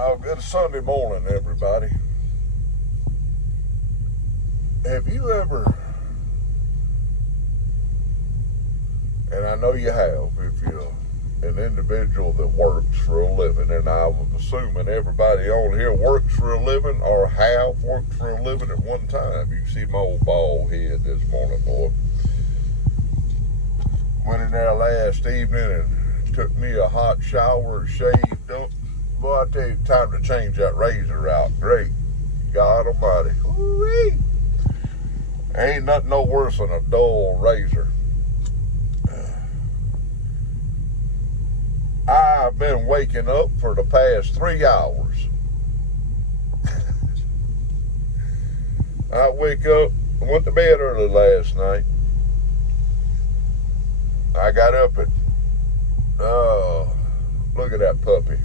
Oh, good Sunday morning, everybody. Have you ever, and I know you have, if you're an individual that works for a living, and I was assuming everybody on here works for a living or have worked for a living at one time. You can see my old bald head this morning, boy. Went in there last evening and took me a hot shower, shaved up. Boy, I tell you, time to change that razor out. Great. God almighty. Woo-wee. Ain't nothing no worse than a dull razor. I've been waking up for the past 3 hours. I wake up, went to bed early last night. I got up at, look at that puppy.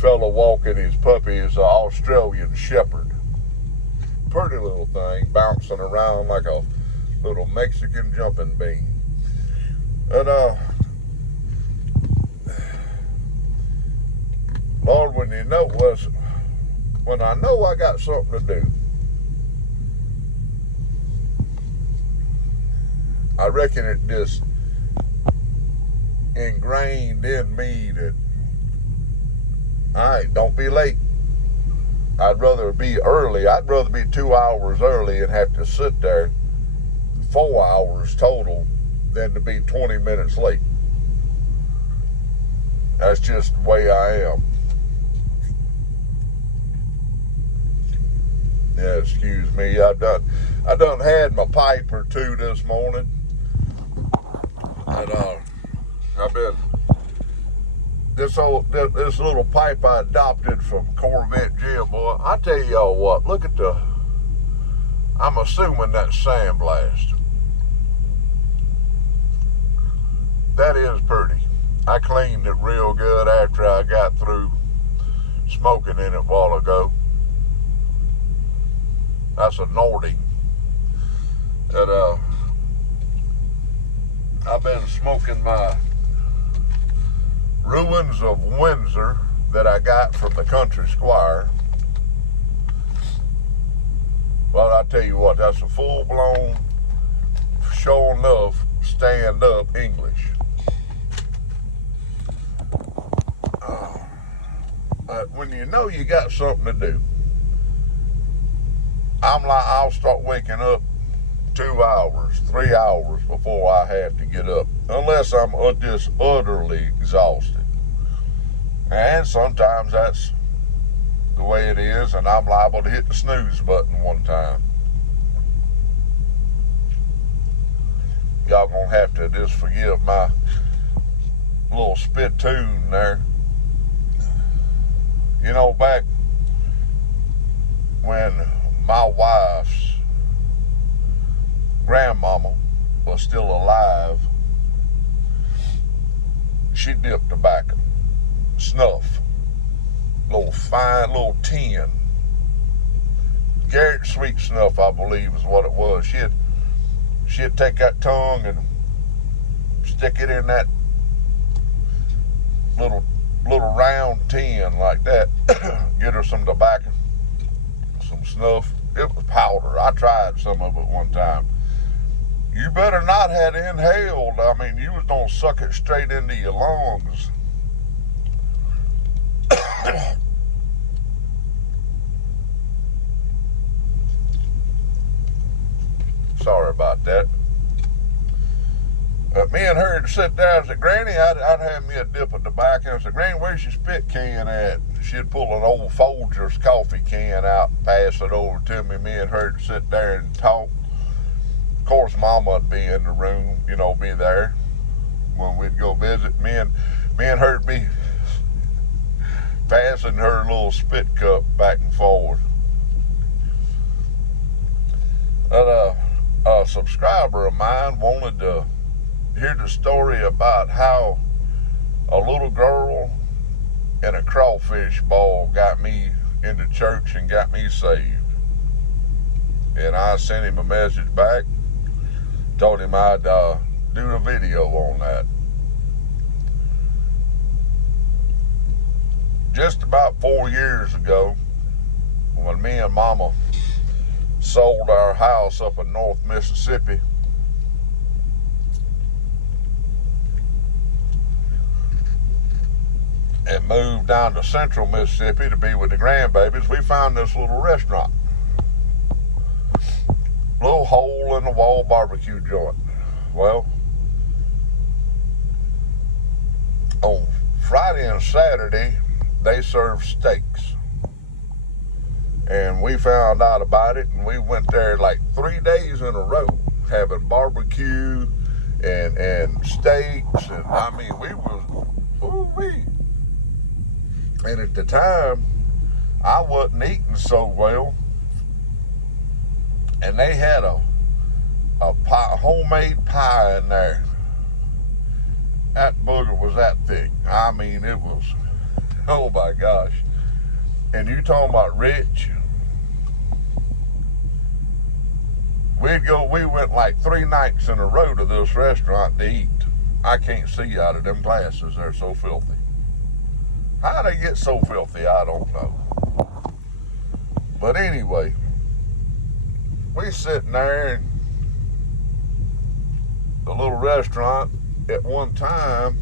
Fella walking his puppy is an Australian Shepherd. Pretty little thing, bouncing around like a little Mexican jumping bean. And Lord, when I know I got something to do, I reckon it just ingrained in me that, all right, don't be late. I'd rather be early. I'd rather be 2 hours early and have to sit there 4 hours total than to be 20 minutes late. That's just the way I am. Yeah, excuse me. I done had my pipe or two this morning. And I've been this little pipe I adopted from Corvette Jim, boy. I tell y'all what, look at I'm assuming that's sandblast. That is pretty. I cleaned it real good after I got through smoking in it a while ago. That's a Nordic. And I've been smoking my Ruins of Windsor that I got from the Country Squire. Well, I tell you what, that's a full-blown, sure enough, stand-up English. When you know you got something to do, I'll start waking up 2 hours, 3 hours before I have to get up, unless I'm just utterly exhausted. And sometimes that's the way it is, and I'm liable to hit the snooze button one time. Y'all gonna have to just forgive my little spittoon there. You know, back when my wife's grandmama was still alive, she dipped tobacco, snuff, little fine little tin, Garrett Sweet snuff, I believe is what it was. She'd take that tongue and stick it in that little round tin like that, get her some tobacco, some snuff. It was powder. I tried some of it one time. You better not have inhaled. I mean, you was gonna suck it straight into your lungs. Sorry about that. Me and her would sit there and say, Granny, I'd have me a dip of tobacco. I said, Granny, where's your spit can at? She'd pull an old Folgers coffee can out and pass it over to me. Me and her would sit there and talk. Of course, Mama would be in the room, be there when we'd go visit. Me and her would be passing her little spit cup back and forward. And a subscriber of mine wanted to hear the story about how a little girl in a crawfish ball got me into church and got me saved. And I sent him a message back, told him I'd do a video on that. just about 4 years ago, when me and Mama sold our house up in North Mississippi, and moved down to Central Mississippi to be with the grandbabies, we found this little restaurant. Little hole-in-the-wall barbecue joint. Well, on Friday and Saturday, they serve steaks. And we found out about it, and we went there like 3 days in a row, having barbecue and steaks, and I mean, we was, ooh-wee. And at the time, I wasn't eating so well, and they had a pie, homemade pie in there. That booger was that thick. I mean, it was, oh my gosh. And you talking about rich? We went like 3 nights in a row to this restaurant to eat. I can't see out of them glasses. They're so filthy. How they get so filthy, I don't know. But anyway, we sitting there in the little restaurant. At one time,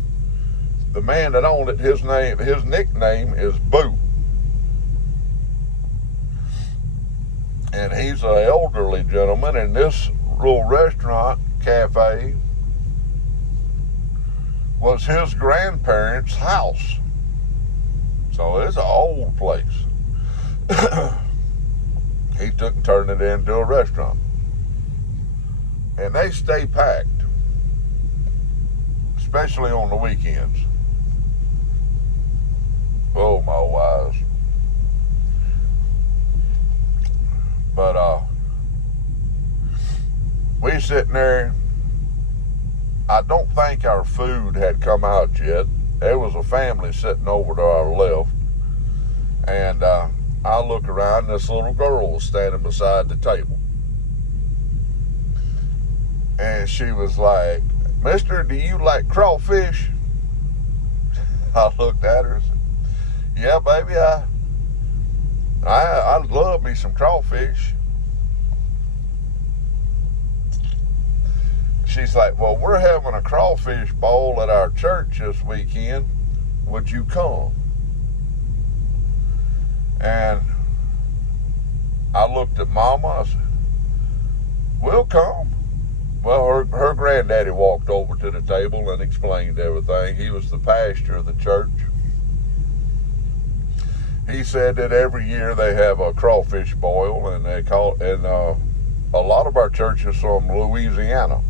the man that owned it, his nickname is Boo. And he's an elderly gentleman, and this little restaurant, cafe, was his grandparents' house. So it's an old place. He took and turned it into a restaurant. And they stay packed, especially on the weekends. Oh my wise. But we sitting there. I don't think our food had come out yet. There was a family sitting over to our left, and I look around, and this little girl was standing beside the table. And she was like, "Mister, do you like crawfish?" I looked at her and said, "Yeah, baby, I love me some crawfish." She's like, "Well, we're having a crawfish bowl at our church this weekend. Would you come?" And I looked at Mama. I said, "We'll come." Well, her granddaddy walked over to the table and explained everything. He was the pastor of the church. He said that every year they have a crawfish boil, and they call it, and a lot of our churches from Louisiana.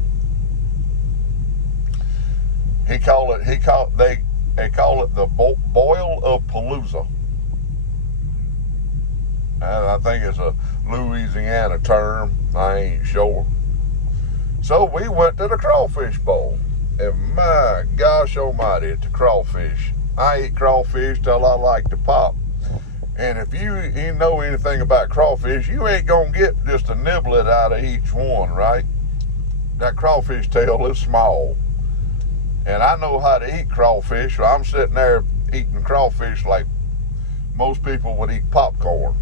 They call it the boil of Palooza. And I think it's a Louisiana term. I ain't sure. So we went to the crawfish bowl. And my gosh almighty, it's a crawfish. I eat crawfish till I like to pop. And if you know anything about crawfish, you ain't gonna get just a niblet out of each one, right? That crawfish tail is small. And I know how to eat crawfish, so I'm sitting there eating crawfish like most people would eat popcorn.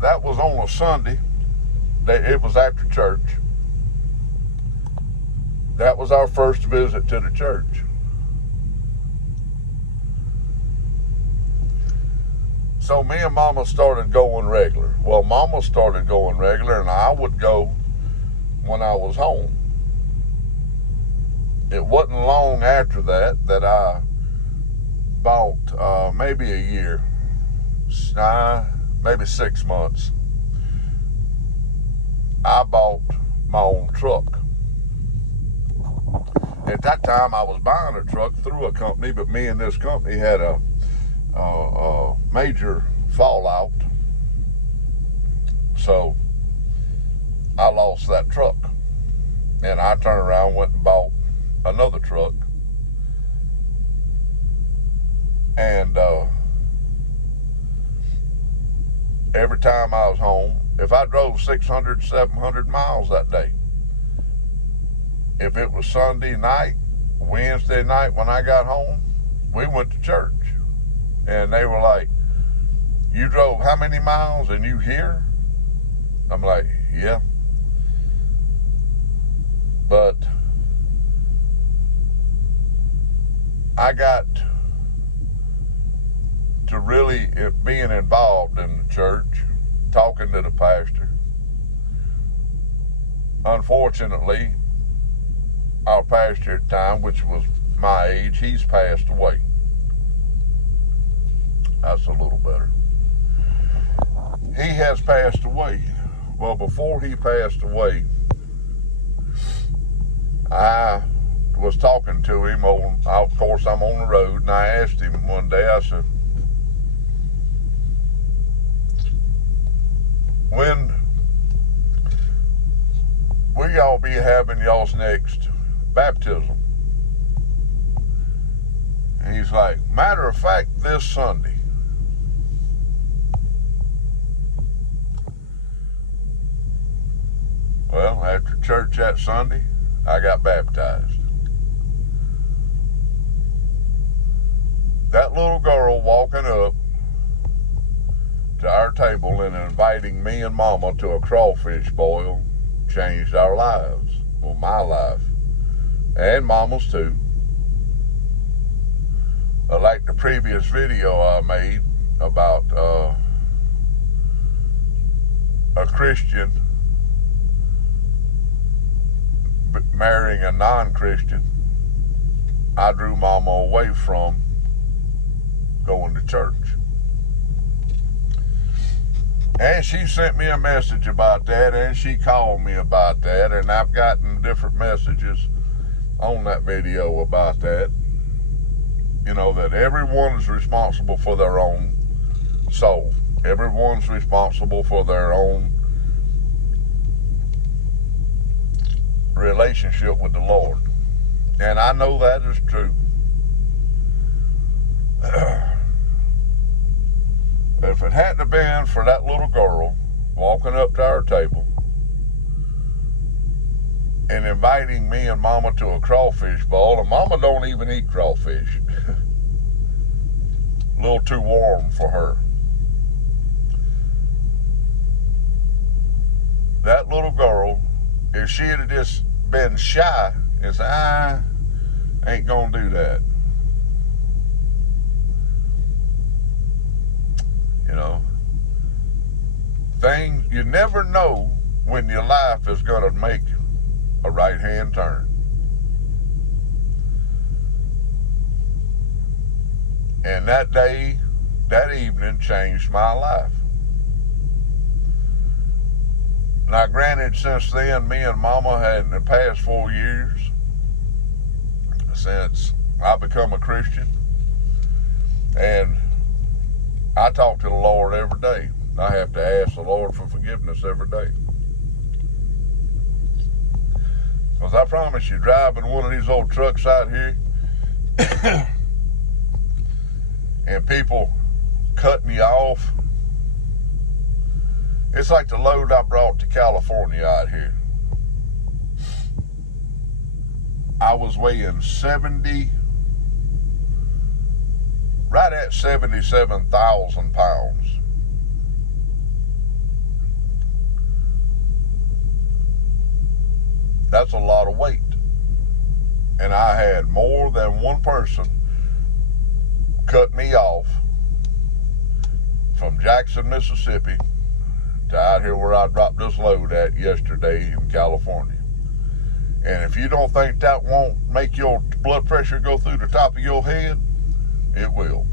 That was on a Sunday. It was after church. That was our first visit to the church. So me and Mama started going regular. Well, Mama started going regular, and I would go when I was home. It wasn't long after that I bought maybe a year, maybe 6 months. I bought my own truck. At that time, I was buying a truck through a company, but me and this company had a major fallout. So I lost that truck. And I turned around, went and bought another truck. And every time I was home, if I drove 600, 700 miles that day, if it was Sunday night, Wednesday night when I got home, we went to church. And they were like, you drove how many miles and you here? I'm like, yeah. But I got to really being involved in the church, talking to the pastor. Unfortunately, our pastor at the time, which was my age, he's passed away. That's a little better. He has passed away. Well, before he passed away, I was talking to him. Of course, I'm on the road, and I asked him one day, I said, when will y'all be having y'all's next baptism? And he's like, matter of fact, this Sunday. Well, after church that Sunday, I got baptized. That little girl walking up to our table and inviting me and Mama to a crawfish boil changed our lives. Well, my life. And Mama's too. Like the previous video I made about a Christian marrying a non-Christian, I drew Mama away from going to church. And she sent me a message about that, and she called me about that, and I've gotten different messages on that video about that. You know, that everyone is responsible for their own soul. Everyone's responsible for their own relationship with the Lord. And I know that is true. If it hadn't have been for that little girl walking up to our table and inviting me and Mama to a crawfish boil, and Mama don't even eat crawfish. A little too warm for her. That little girl, if she had just been shy and said, I ain't gonna do that. You know, things, you never know when your life is gonna make a right-hand turn. And that day, that evening changed my life. Now, granted, since then, me and Mama had, in the past 4 years, since I become a Christian, and I talk to the Lord every day. I have to ask the Lord for forgiveness every day. Because I promise you, driving one of these old trucks out here, and people cutting you off, it's like the load I brought to California out here. I was weighing right at 77,000 pounds. That's a lot of weight. And I had more than one person cut me off from Jackson, Mississippi to out here where I dropped this load at yesterday in California. And if you don't think that won't make your blood pressure go through the top of your head, it will.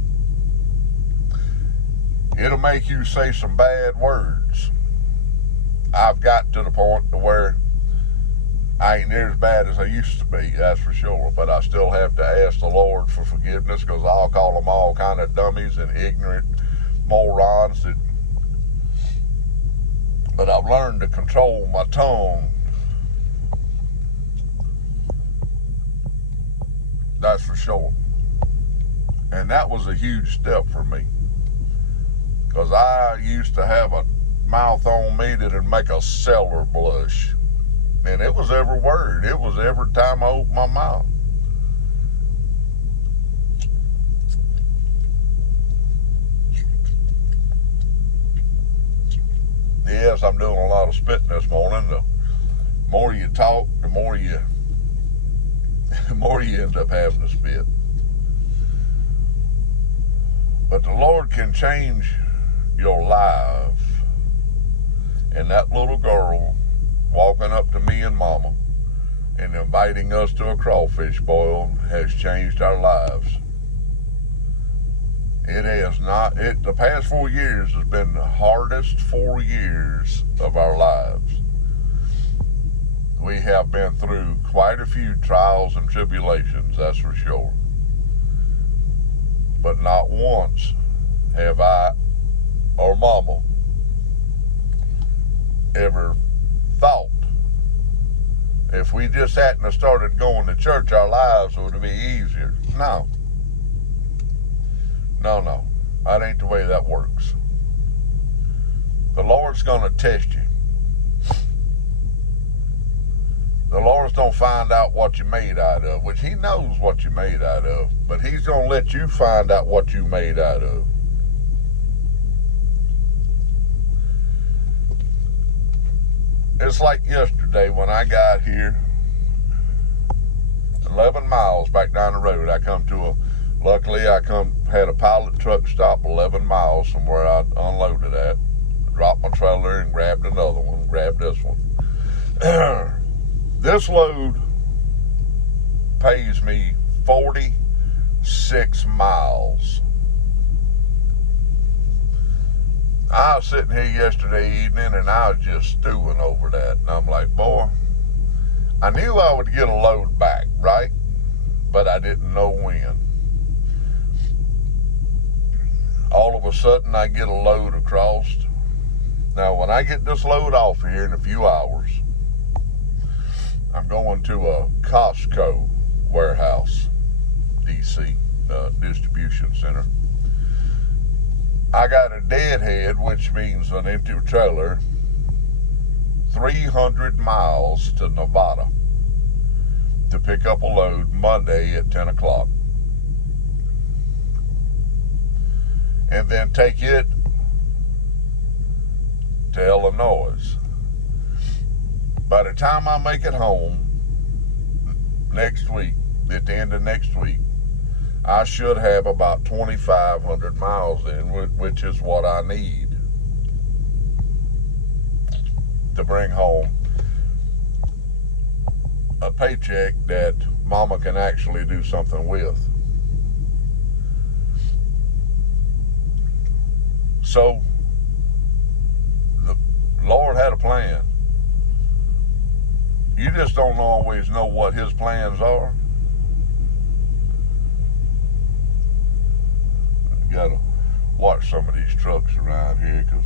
It'll make you say some bad words. I've got to the point to where I ain't near as bad as I used to be, that's for sure. But I still have to ask the Lord for forgiveness, because I'll call them all kind of dummies and ignorant morons. But I've learned to control my tongue. That's for sure. And that was a huge step for me. Because I used to have a mouth on me that'd make a sailor blush. And it was every word. It was every time I opened my mouth. Yes, I'm doing a lot of spitting this morning. The more you talk, the more you end up having to spit. But the Lord can change your life. And that little girl walking up to me and Mama and inviting us to a crawfish boil has changed our lives. It has not. The past 4 years has been the hardest 4 years of our lives. We have been through quite a few trials and tribulations, that's for sure. But not once have I or Mama ever thought if we just hadn't started going to church, our lives would be easier. No. That ain't the way that works. The Lord's going to test you. The Lord's going to find out what you're made out of, which He knows what you're made out of, but He's going to let you find out what you're made out of. It's like yesterday when I got here, 11 miles back down the road. Luckily I had a pilot truck stop 11 miles from where I unloaded at. Dropped my trailer and grabbed another one, grabbed this one. This load pays me 46 miles. I was sitting here yesterday evening and I was just stewing over that. And I'm like, boy, I knew I would get a load back, right? But I didn't know when. All of a sudden I get a load across. Now when I get this load off here in a few hours, I'm going to a Costco warehouse, DC, distribution center. I got a deadhead, which means an empty trailer, 300 miles to Nevada to pick up a load Monday at 10 o'clock. And then take it to Illinois. By the time I make it home next week, at the end of next week, I should have about 2,500 miles in, which is what I need to bring home a paycheck that Mama can actually do something with. So, the Lord had a plan. You just don't always know what His plans are. You gotta watch some of these trucks around here, because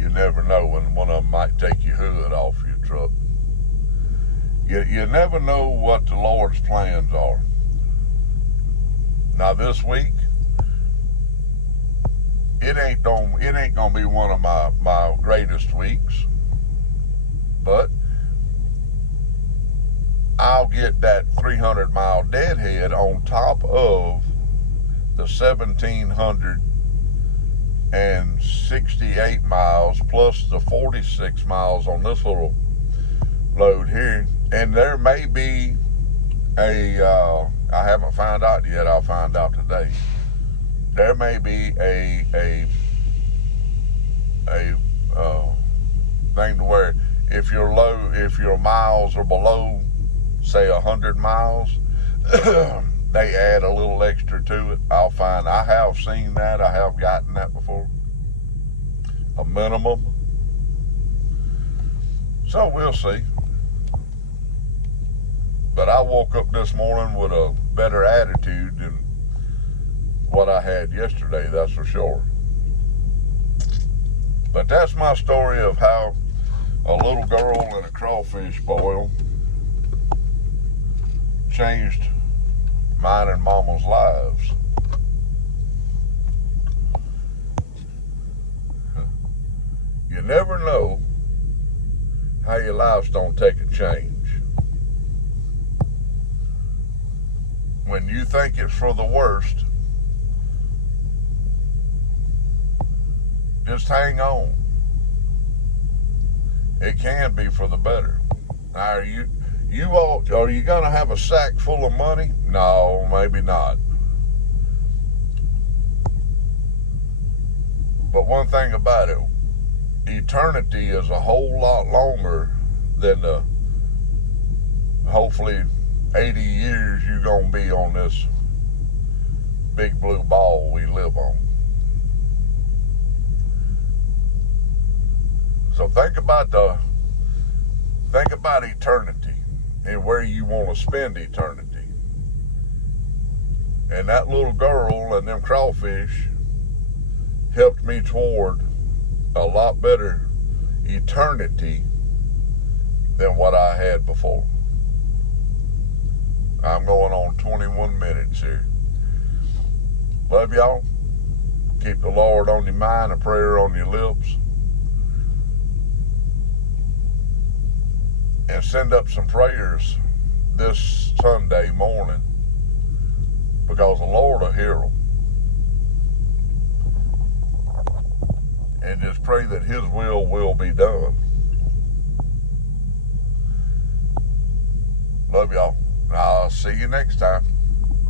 you never know when one of them might take your hood off your truck. You never know what the Lord's plans are. Now this week, it ain't gonna be one of my greatest weeks, but I'll get that 300-mile deadhead on top of the 1,768 miles plus the 46 miles on this little load here. And there may be I haven't found out yet, I'll find out today. There may be a thing to where if your miles are below, say 100 miles, they add a little extra to it. I have seen that. I have gotten that before. A minimum. So we'll see. But I woke up this morning with a better attitude than what I had yesterday, that's for sure. But that's my story of how a little girl in a crawfish boil changed mine and Mama's lives. You never know how your life's gonna take a change. When you think it's for the worst, just hang on. It can be for the better. Now, are you gonna have a sack full of money? No, maybe not. But one thing about it, eternity is a whole lot longer than the hopefully 80 years you're gonna be on this big blue ball we live on. So think about eternity and where you want to spend eternity. And that little girl and them crawfish helped me toward a lot better eternity than what I had before. I'm going on 21 minutes here. Love y'all. Keep the Lord on your mind, a prayer on your lips. And send up some prayers this Sunday morning, because the Lord will hear them. And just pray that His will be done. Love y'all. I'll see you next time.